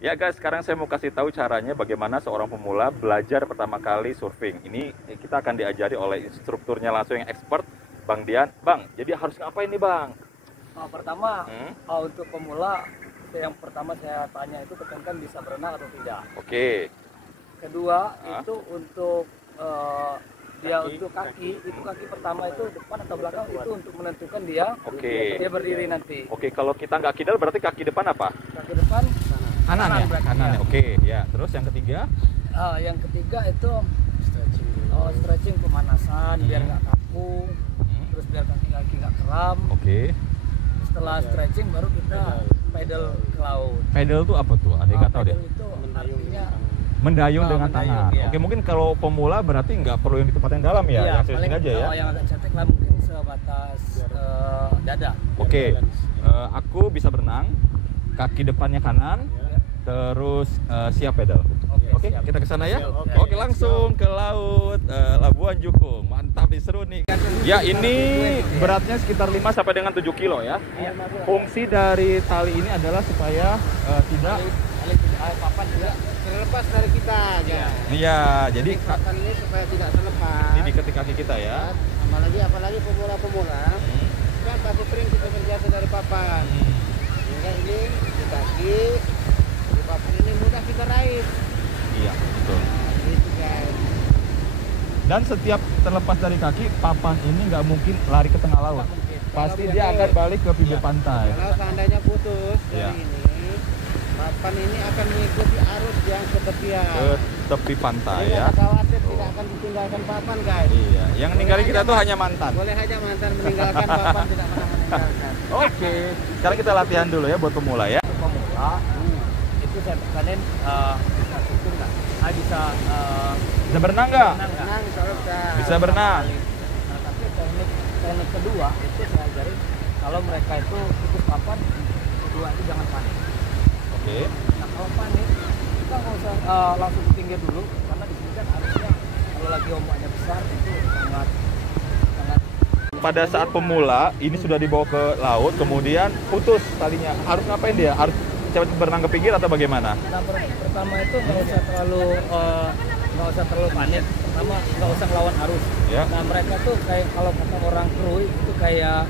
Ya guys, sekarang saya mau kasih tahu caranya bagaimana seorang pemula belajar pertama kali surfing. Ini kita akan diajari oleh instrukturnya langsung yang expert, Bang Dian. Bang, jadi harus ngapain nih Bang? Pertama, untuk pemula, yang pertama saya tanya itu tekankan bisa berenang atau tidak. Oke. Kedua, itu untuk dia untuk kaki, itu kaki pertama itu depan atau belakang itu untuk menentukan dia. Dia berdiri nanti. Oke, kalau kita nggak kidal berarti kaki depan apa? Kaki depan kanan ya? Kanan ya. Oke, ya. Terus yang ketiga? Yang ketiga itu stretching pemanasan biar nggak kaku, terus biar kaki-kaki nggak kram. Oke. Setelah stretching baru kita pedal ke laut. Pedal tuh apa tuh? Ada yang nggak tahu deh. Itu artinya mendayung dengan tangan. Iya. Oke, mungkin kalau pemula berarti nggak perlu yang di tempat yang dalam ya, iya, yang sering aja ya. Yang agak cetek lah mungkin sebatas dada. Oke, aku bisa berenang, kaki depannya kanan, terus siap pedal. Oke, kita ke sana ya. Oke, langsung ke laut Labuan Jukung. Mantap nih, seru nih. Ya, ini beratnya sekitar 5 sampai dengan 7 kilo ya. Fungsi dari tali ini adalah supaya tidak papan juga terlepas dari kita aja. Iya, jadi papan ini supaya tidak terlepas. Ini diikat kaki kita ya. Apalagi pemula-pemula kan pasti sering kita terjatuh dari papan. Sehingga ini di kaki, di papan ini mudah kita raih. Iya, betul. Gitu guys. Dan setiap terlepas dari kaki, papan ini nggak mungkin lari ke tengah laut. Pasti dia akan balik ke bibir pantai. Kalau seandainya putus dari ini, papan ini akan mengikuti arus yang ke tepian. Ke tepi pantai ya. Khawatir tidak akan ditinggalkan papan guys. Iya, yang ninggalin kita tuh hanya mantan. Boleh aja mantan meninggalkan papan, tidak pernah meninggalkan. Oke. Sekarang kita latihan dulu ya buat pemula ya. Untuk pemula, itu saya tekanin bisa surfing nggak? Bisa berenang nggak? Berenang, Bisa berenang. Nah, tapi teknik kedua itu saya ajarin kalau mereka itu putus papan, kedua itu jangan panik. Oke. Nah kalau panik kita nggak usah langsung ke pinggir dulu karena di sini kan harusnya kalau lagi ombaknya besar itu sangat. Pada saat pemula ini sudah dibawa ke laut, kemudian putus talinya. Harus ngapain dia? Harus cepat berenang ke pinggir atau bagaimana? Nah pertama itu nggak usah terlalu panik. Pertama nggak usah ngelawan arus. Ya. Nah mereka tuh kayak kalau kata orang kru itu kayak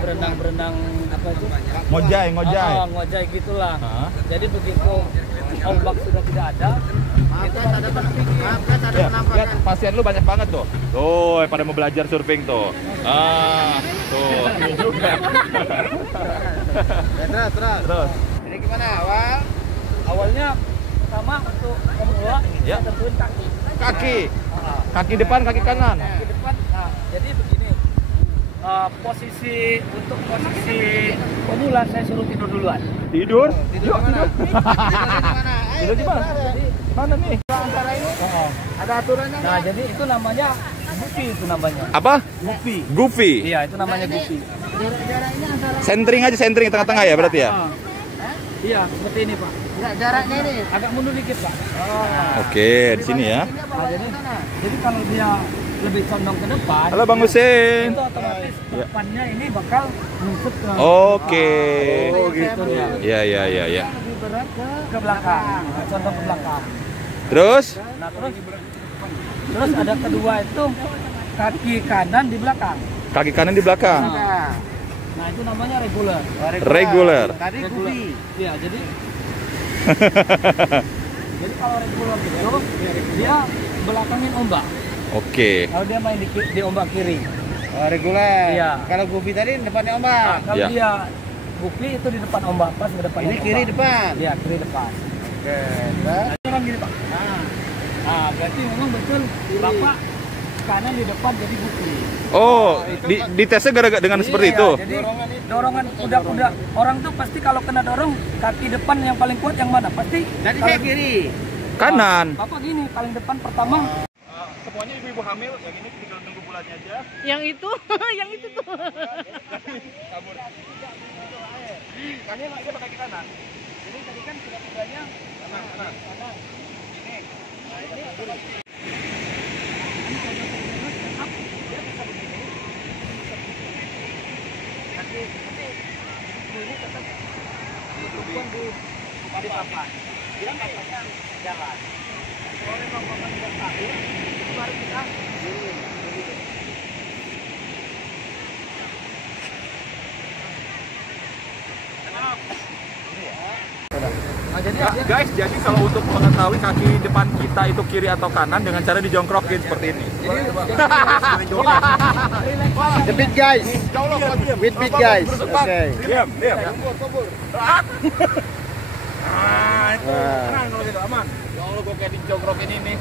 berenang apa itu? Ngojai. Ngojai gitulah. Jadi begitu ombak sudah tidak ada, itu ada ya, lihat pasien lu banyak banget tuh. Tuh, pada mau belajar surfing tuh. Tuh. Terus. Ini gimana awalnya pertama untuk pemula ya. tentuin kaki. Kaki depan, kaki kanan. Kaki depan. Nah, jadi begini. Posisi pemula saya suruh tidur duluan. Tidur Tidur di mana? Tidur di mana? Jadi mana nih? antara ini ada aturannya. Nah, jadi itu namanya Goofy itu namanya. Apa? Goofy. Iya, itu namanya Goofy. Jaraknya antara Sentring tengah-tengah ya berarti ya? Iya, seperti ini, Pak. Jaraknya ini agak mundur dikit, Pak. Oke, di sini ya. Nah, jadi kalau dia lebih condong ke depan. Halo Bang Husin. Itu otomatis depannya ini bakal nusuk ke. Oke. Gitu. Ya. Lebih berat ke belakang, condong ke belakang. Terus? Nah, terus ada kedua itu kaki kanan di belakang. Kaki kanan di belakang. Nah, itu namanya regular. Regular. Tadi Goofy. Iya, jadi jadi kalau regular itu dia belakangin ombak. Oke. Kalau dia main di ombak kiri. Reguler. Iya. Kalau Goofy tadi depannya ombak. Nah, kalau dia Goofy itu di depan ombak, pas ke depan. Ini kiri depan. Iya, kiri depan. Oke. Nah, orang gini, Pak. Nah, berarti memang betul Bapak kanan di depan jadi Goofy. Oh, di tesnya gara-gara dengan seperti itu. Jadi dorongan kuda-kuda orang tuh pasti kalau kena dorong kaki depan yang paling kuat yang mana? Pasti. Jadi saya kiri. Kanan. Bapak gini paling depan pertama. Semuanya ibu-ibu hamil yang ini tinggal tunggu bulannya aja. Yang itu, yang itu tuh. Kabur. Kayaknya dia pakai kanan. Jadi tadi kan kuda-kudanya Kanan. Ini. Nah, ini otomatis. Dia bisa begini. Nanti ini tetap di papan. dia papannya jalan. Kalau memang papan udah stabil, baru kita giring begitu. Guys, jadi kalau untuk mengetahui kaki depan kita itu kiri atau kanan dengan cara dijongkrokin seperti ini. The big guys. With big guys. Oke. Diam. Wah. Kalau gitu aman. Ya Allah, gue kayak dijongkrokin ini.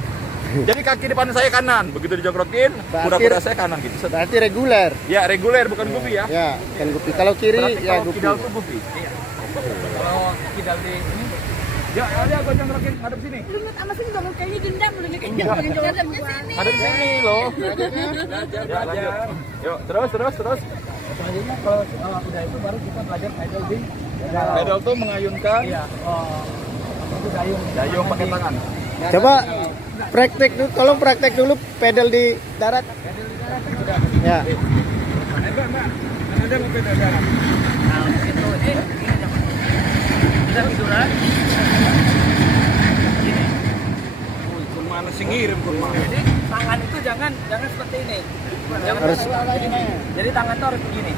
Jadi kaki depan saya kanan, begitu dijongkrokin, kuda-kuda saya kanan gitu. Berarti reguler. Ya reguler, bukan goofy ya. Ya, kan gupi. Kalau kiri Berarti ya kalau gupi. kidal tuh goofy. Iya. Kalau kidal di ini, ya ada gue jongkrokin ngadep sini. Lu ngeliat sama sini dong, kayaknya dendam lu nih kayaknya ngadepnya sini. Ngadep sini loh. Belajar. Yuk, terus. Selanjutnya kalau udah itu baru kita belajar pedal di Pedal tuh mengayunkan. Iya. Itu dayung Pakai tangan. Coba praktek dulu, tolong praktek dulu pedal di darat. Ya. Mbak. Ada mau pedal darat. Nah, itu ini kita tiduran. Gini. Kemana sih ngirim kemana? Jadi tangan itu jangan seperti ini. Harus. Jadi tangan tuh harus begini.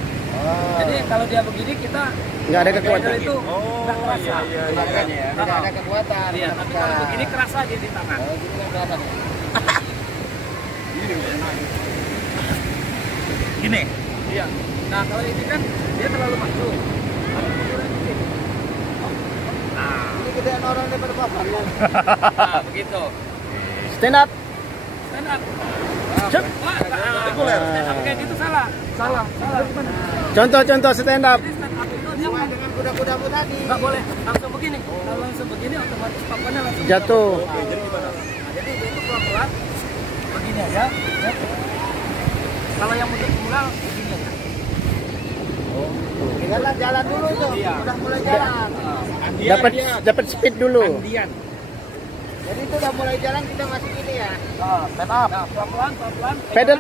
Jadi kalau dia begini kita Nggak ada kekuatan. pedal itu nggak kerasa. Tidak ada kekuatan. Iya, tapi kalau begini kerasa dia di tangan. Gini. Iya. Nah kalau ini kan dia terlalu maju. Ini gedean orang daripada papannya. Nah begitu. Stand up. Stand up. Cep. Reguler. Stand up kayak gitu salah. Salah. Contoh stand up. Jadi stand up itu dia Dengan kuda-kudamu tadi. nggak boleh langsung begini. Kalau langsung begini otomatis papannya langsung Jatuh. Nah, jadi dia itu pelan-pelan begini aja. Ya. Kalau yang mundur pulang begini aja. Tinggallah jalan dulu itu. Iya. Udah mulai jalan. Dapat speed dulu. Andian. Jadi itu udah mulai jalan kita masih gini ya. Stand up. Nah, pelan-pelan. Pedal.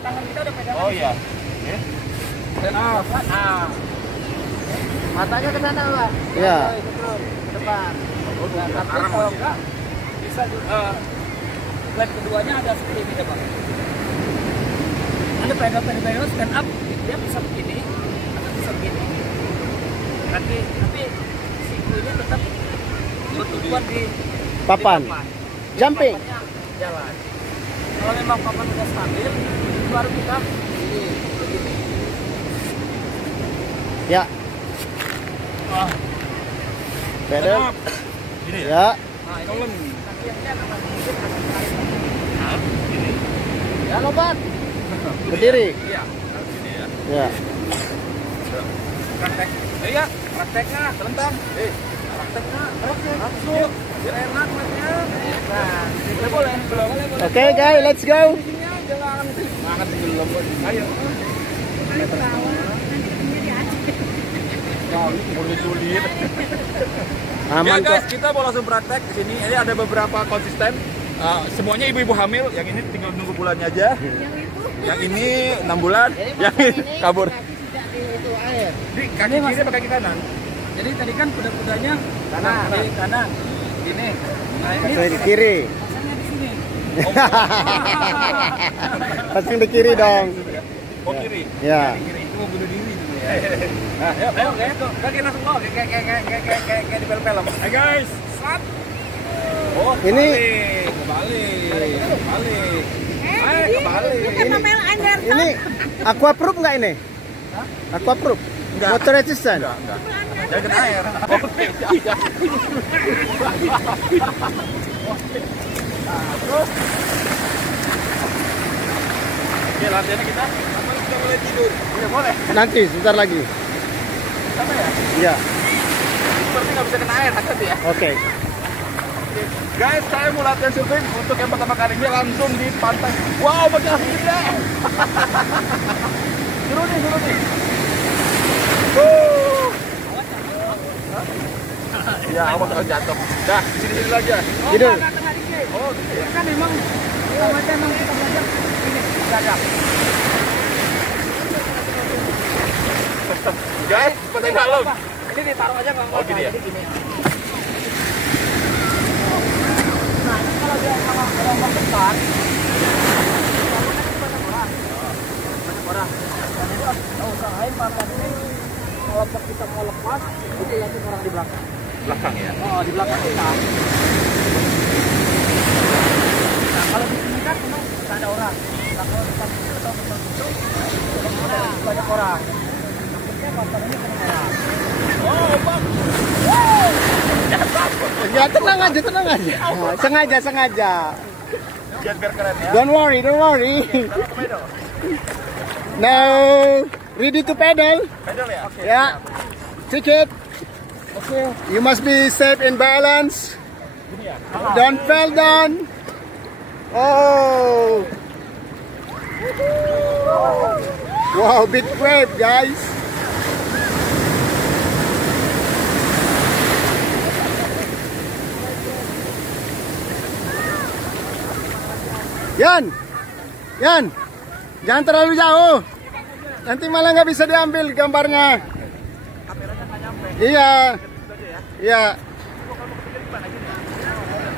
Tangan kita udah pegang. Oh iya. Stand up. Nah. Matanya ke sana, Pak. Iya. Itu terus ke depan. Nah, tapi kalau enggak bisa lap keduanya ada seperti ini ya, Pak. Ada pedal stand up, dia bisa begini atau bisa begini. Tapi sikunya tetap bertujuan di Papan. Jumping. papannya jalan. Kalau memang papan udah stabil, baru kita begini. Ya. Pedal. Gini ya. Ya. Nah, ini kaki yang dia akan sedikit Ya, lompat. Berdiri. Iya. Ya. Praktek. Iya, prakteknya sebentar. Prakteknya. Langsung. Biar enak mainnya. Nah, ini boleh. Boleh. Oke, guys, let's go. Jangan semangat belum. Ayo. Sulit. Aman Ya guys, kok. kita mau langsung praktek di sini. Ini ada beberapa konsisten. Semuanya ibu-ibu hamil. Yang ini tinggal nunggu bulannya aja. Yang ini 6 bulan. Yang ini kabur. Itu air. Di kaki kiri apa kaki kanan? Jadi tadi kan kuda-kudanya kanan. Gini. Nah, ini Pasang di kiri. pasangnya di sini. Pasang di kiri dong. Oh kiri. Ya. Kiri itu mau bunuh diri juga ya. Nah, ayo kayak itu. Kaki langsung loh, kayak di film-film. Hai guys. Sat. Oh, Ini kebalik. Bukan Pamela Anderson. ini aqua proof nggak ini? Aqua proof. Enggak. Water resistant. Enggak. Jangan kena air. Oke. Terus. Oke, latihannya kita sudah mulai tidur. Iya, boleh. Nanti sebentar lagi. Sama ya? Ya. Seperti nggak bisa kena air, hati-hati ya. Oke. Guys, saya mau latihan surfing untuk yang pertama kalinya langsung di pantai. Wow, makin asik gede. Seru nih. Ya, awas kalau jatuh. Dah, sini aja. Tidur. Oh, gitu ya. Kan memang kita belajar ini gagap. Guys, pantai dalam. Ini ditaruh aja Bang. Oh, gini ya? Jadi gini. belakang ya. Oh, di belakang kita. Nah, kalau di sini kan memang nggak ada orang. Nah, kalau depan itu atau depan itu banyak orang. Takutnya motor ini kena orang. Oh, Bang. Ya tenang aja, tenang aja. Sengaja, sengaja. Biar keren ya. Don't worry, don't worry. Now, ready to pedal? Pedal ya? Oke. Yeah. Ticket. Oke. You must be safe in balance. Don't fall down. Oh. Wow, big wave, guys. Yan, Yan, jangan terlalu jauh. Nanti malah nggak bisa diambil gambarnya. Iya, iya.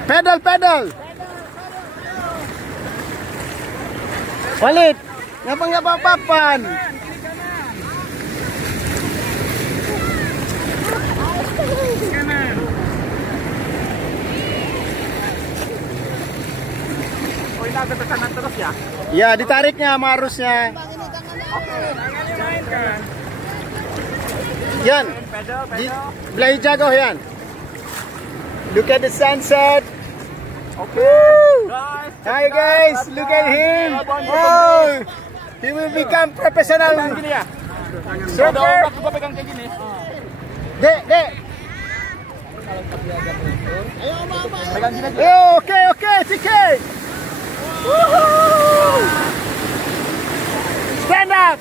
Pedal, pedal. Walid, ngapa nggak apa-apaan? Oh, ini agak ke kanan terus ya? Ya, ditariknya sama arusnya. Yan, belai jago Yan. Look at the sunset. Guys, Hi guys, look at him. Oh, he will become professional gini ya? surfer. Gua pegang kayak gini. Dek, dek. Pegang gini aja. Oke, oke, tiket. Stand up.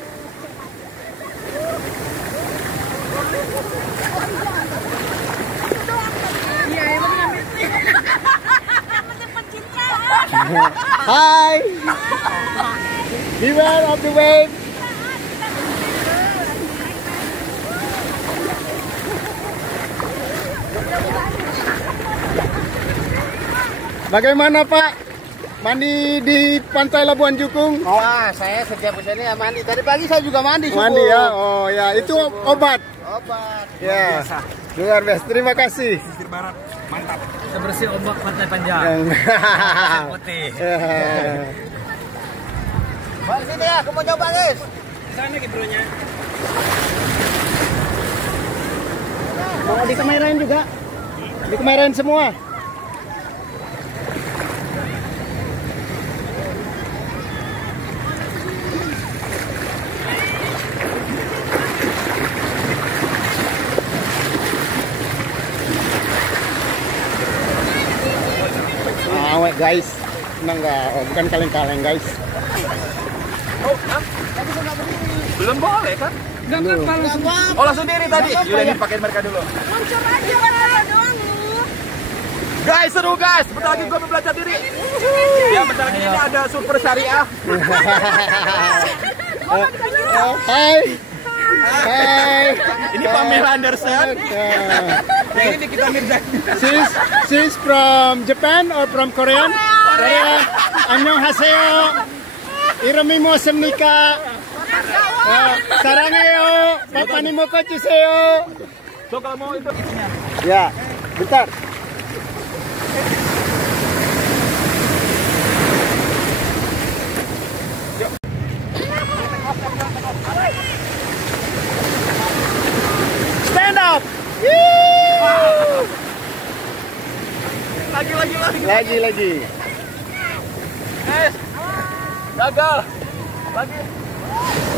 Hi. Beware of the wave. Bagaimana Pak? Mandi di Pantai Labuan Jukung? Wah, saya setiap kesini ya mandi. Tadi pagi saya juga mandi. Mandi subuh. ya? Oh ya, itu obat. Obat. Ya, luar biasa. Terima kasih. Pesisir barat, mantap. Sebersih ombak pantai panjang. Putih. Balik sini ya, aku mau coba guys. Sana gitu-nya. Mau dikamerain juga? Dikamerain semua? Awet guys, enggak, oh, bukan kaleng-kaleng guys. Belum boleh kan? Belum. Oh, langsung diri tadi. Yaudah, ini pakai mereka dulu. Luncur aja kan doang lu. Guys, seru guys. Bentar lagi gua mau belajar diri. Ya, bentar lagi ini ada super syariah. Hai. Hai. Ini Pamela Anderson. Ini Nikita Mirzani. She's from Japan or from Korean? Korea. Annyeonghaseyo. Irami mo semnika. Sarangayo. Papa ni mo kochuseyo. So kalau mau itu itunya. Ya, bentar. Stand up. Lagi. Gagal. Lagi.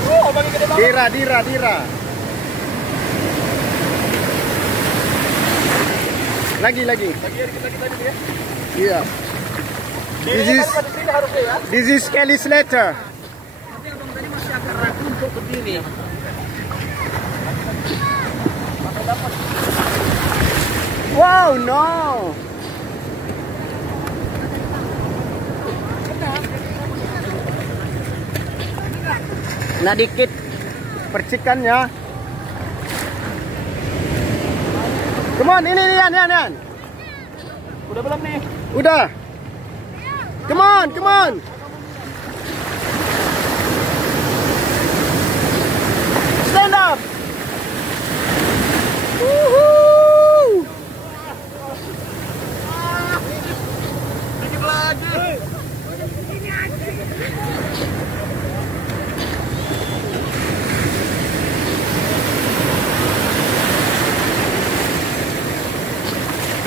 Bagi gede banget. Dira. Lagi. Lagi dikit tadi ya. Iya. This is Kelly Slater. Tapi abang tadi masih agak ragu untuk berdiri. Wow, no. Nah dikit percikannya. Come on, ini Yan. Udah belum nih? Udah. Come on. Stand up. Woohoo.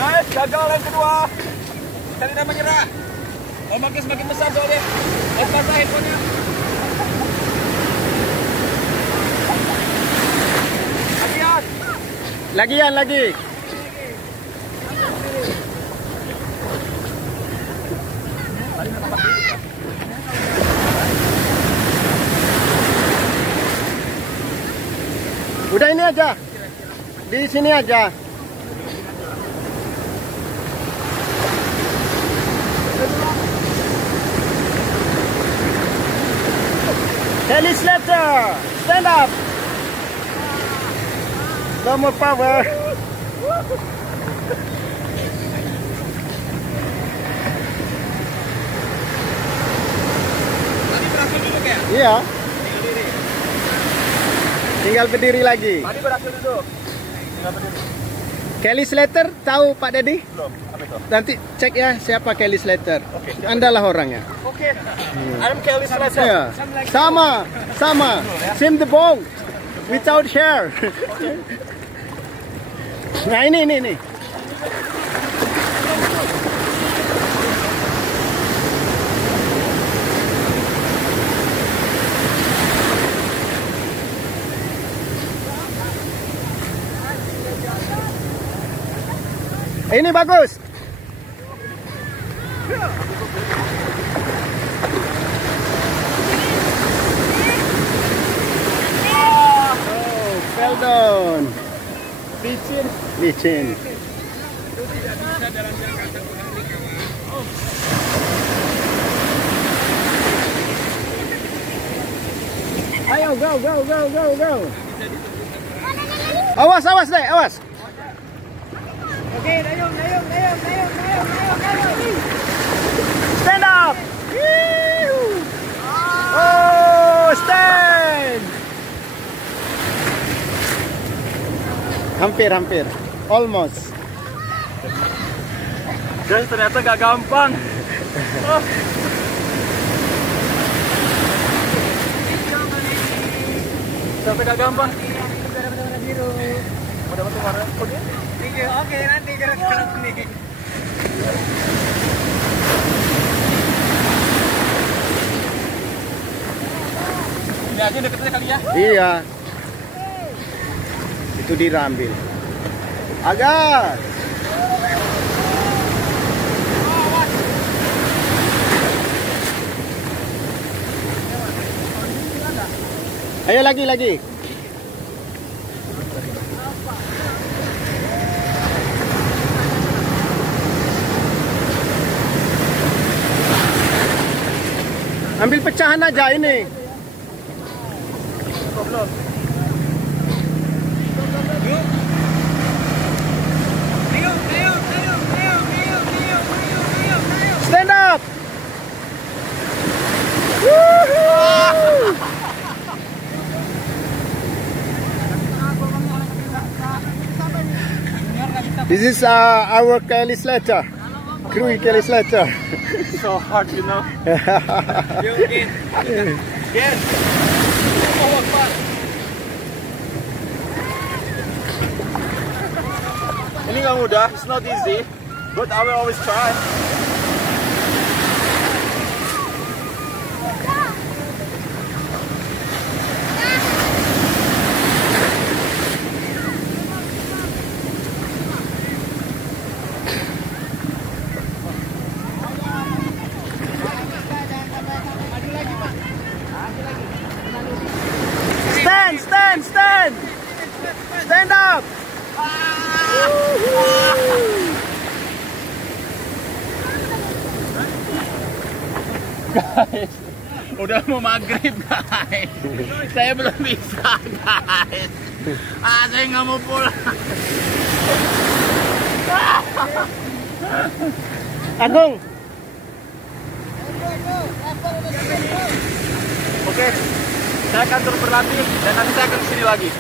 Guys, gagal yang kedua. Kita tidak menyerah. Ombaknya semakin besar soalnya. Let's basah handphonenya. Lagian lagi. Udah ini aja. Di sini aja. Kelly Slater, stand up. No more power. Tadi berhasil duduk ya? Iya. Tinggal berdiri lagi. Tadi berhasil duduk. Tinggal berdiri. Kelly Slater tahu Pak Dedi? Belum. Apa itu? Nanti cek ya siapa Kelly Slater. Oke. Andalah orangnya. Oke. I'm Kelly Slater. Ya. Sama. Sim the bong without share. Nah ini. Ini bagus. Oh, fell down. Licin. Ayo, go. Awas deh, awas. Oke, dayung. Stand up. Oh, stand. Hampir. Almost. Dan ternyata gak gampang. Oh. Sampai gak gampang. Mau dapat warna kuning? Oke, nanti gerak-gerak nih. Ini aja deketnya kali ya. Iya. Itu diambil. Agak. Ayo lagi. Ambil pecahan aja ini. Stand up. This is our Kelly Slater. Crew Kelly Slater. So hard, you know. You okay? Yes. Ini nggak mudah. It's not easy, but I will always try. Stand up. Guys, udah mau maghrib guys. Saya belum bisa guys. Saya nggak mau pulang. Agung. Oke, saya akan terus berlatih dan nanti saya akan kesini lagi.